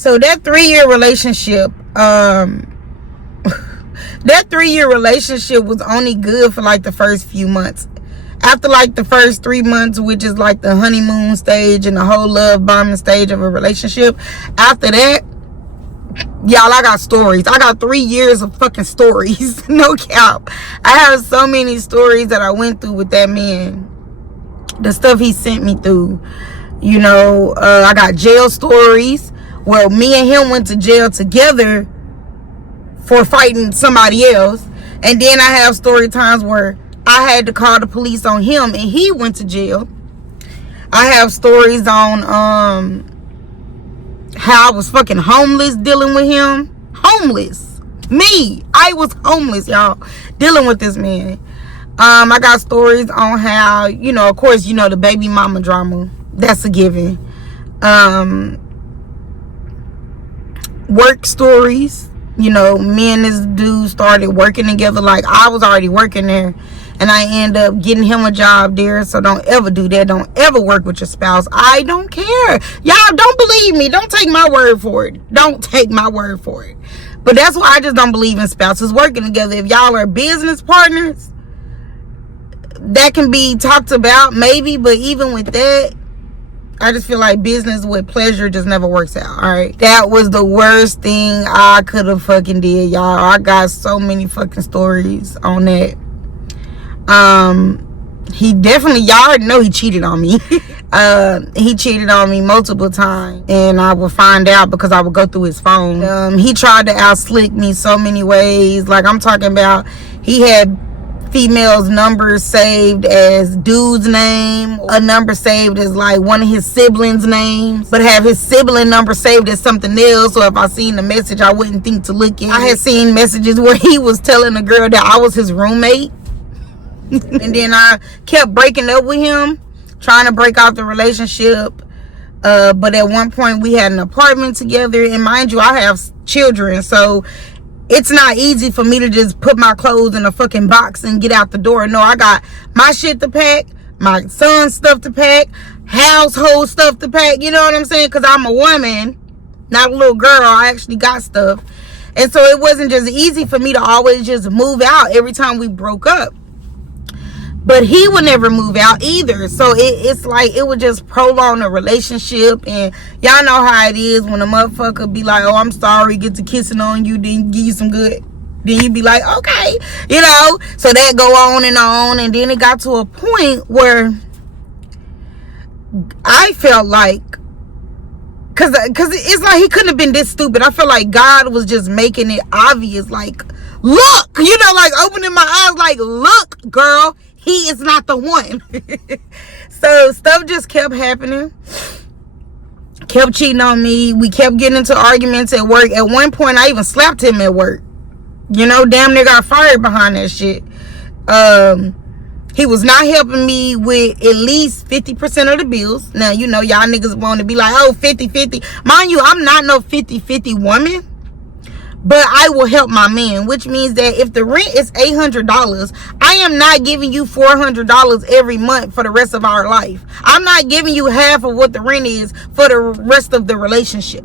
So that 3-year relationship, that 3-year relationship was only good for like the first few months. After like the first 3 months, which is like the honeymoon stage and the whole love bombing stage of a relationship, after that, y'all, I got stories. I got 3 years of fucking stories. No cap. I have so many stories that I went through with that man. The stuff he sent me through. You know, I got jail stories. Well, me and him went to jail together for fighting somebody else. And then I have story times where I had to call the police on him and he went to jail. I have stories on how I was fucking homeless dealing with him. Homeless. Me. I was homeless, y'all, dealing with this man. I got stories on how, you know, of course, you know, the baby mama drama. That's a given. Work stories. You know, me and this dude started working together. Like, I was already working there. And I end up getting him a job there. So don't ever do that. Don't ever work with your spouse. I don't care. Y'all don't believe me. Don't take my word for it. Don't take my word for it. But that's why I just don't believe in spouses working together. If y'all are business partners, that can be talked about maybe. But even with that, I just feel like business with pleasure just never works out. All right. That was the worst thing I could have fucking did, y'all. I got so many fucking stories on that. He definitely, y'all already know he cheated on me. He cheated on me multiple times, and I would find out because I would go through his phone. He tried to out-slick me so many ways. Like, I'm talking about, he had females' numbers saved as dude's name, a number saved as like one of his siblings' names, but have his sibling number saved as something else. So if I seen the message, I wouldn't think to look in. I had seen messages where he was telling a girl that I was his roommate. And then I kept breaking up with him, trying to break off the relationship. But at one point we had an apartment together, and mind you, I have children, so it's not easy for me to just put my clothes in a fucking box and get out the door. No, I got my shit to pack, my son's stuff to pack, household stuff to pack. You know what I'm saying? Because I'm a woman, not a little girl. I actually got stuff. And so it wasn't just easy for me to always just move out every time we broke up. But he would never move out either. So it's like it would just prolong the relationship. And y'all know how it is when a motherfucker be like, oh, I'm sorry, get to kissing on you, then give you some good. Then you be like, okay. You know, so that go on. And then it got to a point where I felt like, Cause it's like he couldn't have been this stupid. I feel like God was just making it obvious. Like, look, you know, like opening my eyes like, look, girl, he is not the one. So stuff just kept happening. Kept cheating on me. We kept getting into arguments at work. At one point, I even slapped him at work. You know, damn near got fired behind that shit. He was not helping me with at least 50% of the bills. Now, you know, y'all niggas want to be like, oh, 50-50. Mind you, I'm not no 50-50 woman. But I will help my man, which means that if the rent is $800, I am not giving you $400 every month for the rest of our life. I'm not giving you half of what the rent is for the rest of the relationship.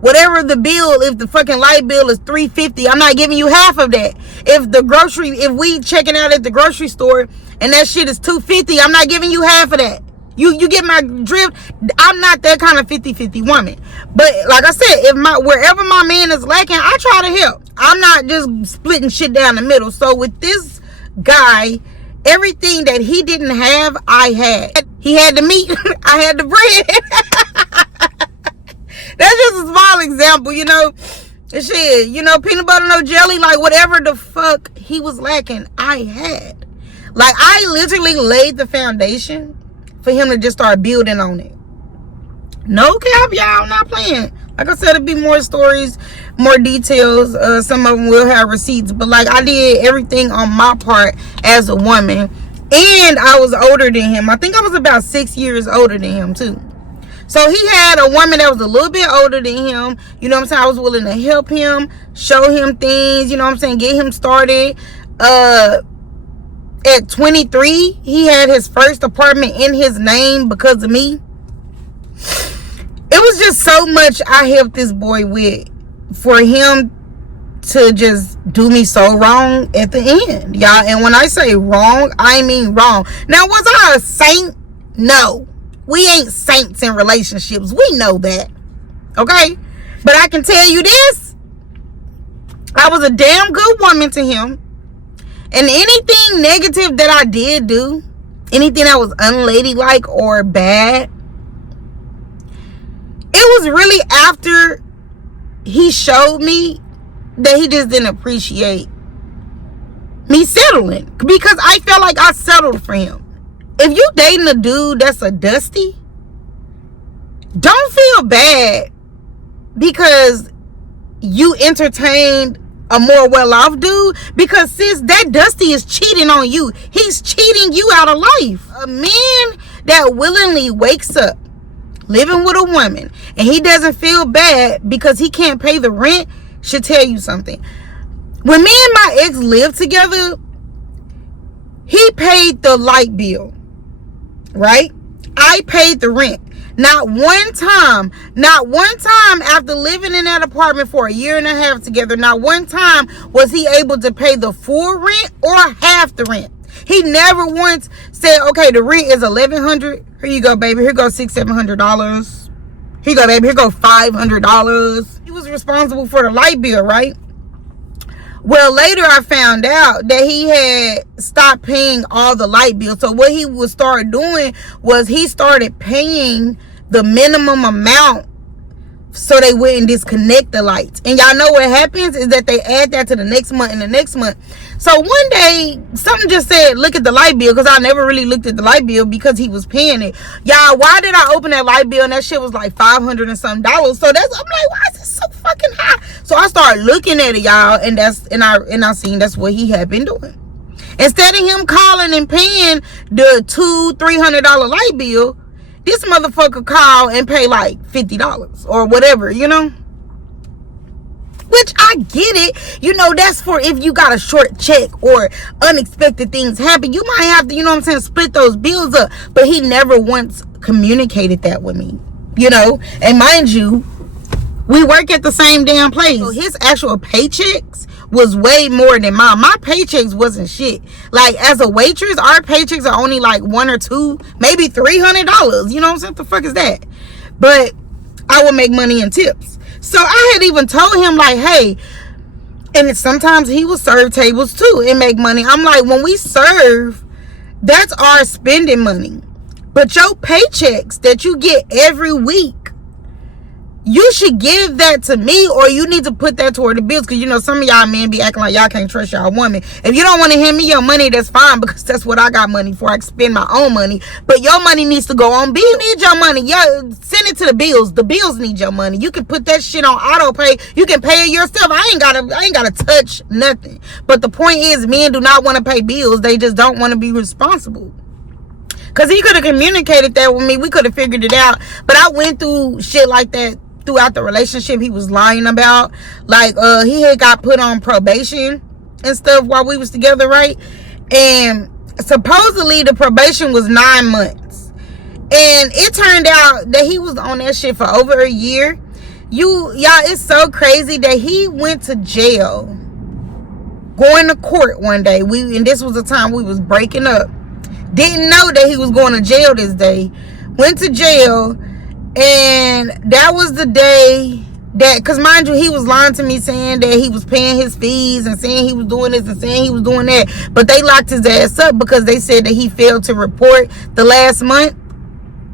Whatever the bill, if the fucking light bill is $350, I'm not giving you half of that. If we checking out at the grocery store and that shit is $250, I'm not giving you half of that. You get my drift. I'm not that kind of 50-50 woman. But like I said, wherever my man is lacking, I try to help. I'm not just splitting shit down the middle. So with this guy, everything that he didn't have, I had. He had the meat. I had the bread. That's just a small example, you know. Shit, you know, peanut butter, no jelly, like whatever the fuck he was lacking, I had. Like, I literally laid the foundation for him to just start building on it. No cap, y'all, I'm not playing. Like I said, it'll be more stories, more details. Some of them will have receipts. But like, I did everything on my part as a woman. And I was older than him. I think I was about 6 years older than him too. So he had a woman that was a little bit older than him. You know what I'm saying? I was willing to help him, show him things, you know what I'm saying, get him started. At 23, he had his first apartment in his name because of me. It was just so much I helped this boy with for him to just do me so wrong at the end, y'all. And when I say wrong, I mean wrong. Now, was I a saint? No. We ain't saints in relationships. We know that. Okay? But I can tell you this. I was a damn good woman to him. And anything negative that I did do, anything that was unladylike or bad, it was really after he showed me that he just didn't appreciate me settling, because I felt like I settled for him. If you dating a dude that's a dusty, don't feel bad because you entertained a more well-off dude, because sis, that dusty is cheating on you. He's cheating you out of life. A man that willingly wakes up living with a woman and he doesn't feel bad because he can't pay the rent should tell you something. When me and my ex lived together, he paid the light bill, right? I paid the rent. Not one time after living in that apartment for a year and a half together, not one time was he able to pay the full rent or half the rent. He never once said, okay, the rent is $1,100. Here you go, baby. Here goes $600-700. Here you go, baby. Here go $500. He was responsible for the light bill, right? Well, later I found out that he had stopped paying all the light bills. So what he would start doing was he started paying the minimum amount so they wouldn't disconnect the lights. And y'all know what happens is that they add that to the next month and the next month. So one day, something just said, look at the light bill, because I never really looked at the light bill because he was paying it. Y'all, why did I open that light bill and that shit was like $500 and some dollars? So I'm like, why is it so fucking high? So I started looking at it, y'all, and I seen that's what he had been doing. Instead of him calling and paying the $200-300 light bill, this motherfucker call and pay like $50 or whatever, you know? Which I get it. You know, that's for if you got a short check or unexpected things happen. You might have to, you know what I'm saying, split those bills up. But he never once communicated that with me, you know? And mind you, we work at the same damn place. So his actual paychecks was way more than mine. My paychecks wasn't shit. Like, as a waitress, our paychecks are only like $100 or $200, maybe $300. You know what I'm saying? What the fuck is that? But I would make money in tips. So I had even told him, like, hey, and sometimes he will serve tables too and make money. I'm like, when we serve, that's our spending money. But your paychecks that you get every week, you should give that to me, or you need to put that toward the bills. Because, you know, some of y'all men be acting like y'all can't trust y'all woman. If you don't want to hand me your money, that's fine, because that's what I got money for. I can spend my own money. But your money needs to go on bills. You need your money. Yeah, send it to the bills. The bills need your money. You can put that shit on auto pay. You can pay it yourself. I ain't gotta touch nothing. But the point is, men do not want to pay bills. They just don't want to be responsible. Because he could have communicated that with me. We could have figured it out. But I went through shit like that throughout the relationship. He was lying about, like, he had got put on probation and stuff while we was together, right? And supposedly the probation was 9 months, and it turned out that he was on that shit for over a year. Y'all, it's so crazy that he went to jail, going to court one day. And this was the time we was breaking up. Didn't know that he was going to jail this day. Went to jail. And that was the day that, because mind you, he was lying to me saying that he was paying his fees and saying he was doing this and saying he was doing that. But they locked his ass up because they said that he failed to report the last month.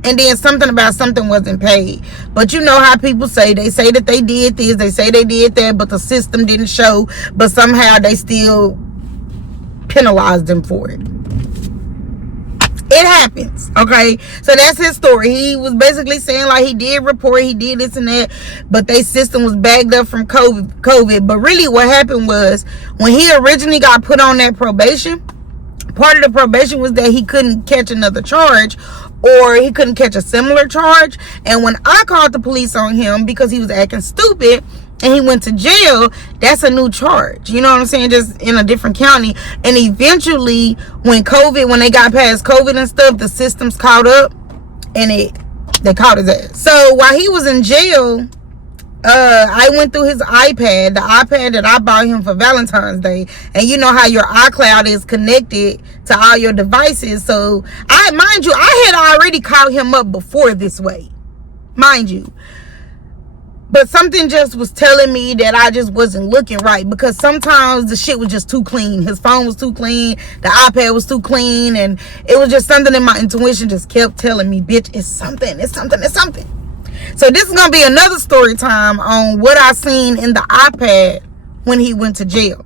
And then something about something wasn't paid. But you know how people say. They say that they did this, they say they did that, but the system didn't show. But somehow they still penalized them for it. It happens, okay? So that's his story. He was basically saying, like, he did report, he did this and that, but their system was bagged up from COVID. But really what happened was, when he originally got put on that probation, part of the probation was that he couldn't catch another charge, or he couldn't catch a similar charge. And when I called the police on him because he was acting stupid and he went to jail, that's a new charge. You know what I'm saying? Just in a different county. And eventually, when they got past COVID and stuff, the systems caught up and They caught his ass. So while he was in jail, I went through his iPad, the iPad that I bought him for Valentine's Day. And you know how your iCloud is connected to all your devices. So mind you, I had already called him up before this way, mind you. But something just was telling me that I just wasn't looking right, because sometimes the shit was just too clean. His phone was too clean. The iPad was too clean. And it was just something in my intuition just kept telling me, bitch, it's something, it's something, it's something. So this is going to be another story time on what I seen in the iPad when he went to jail.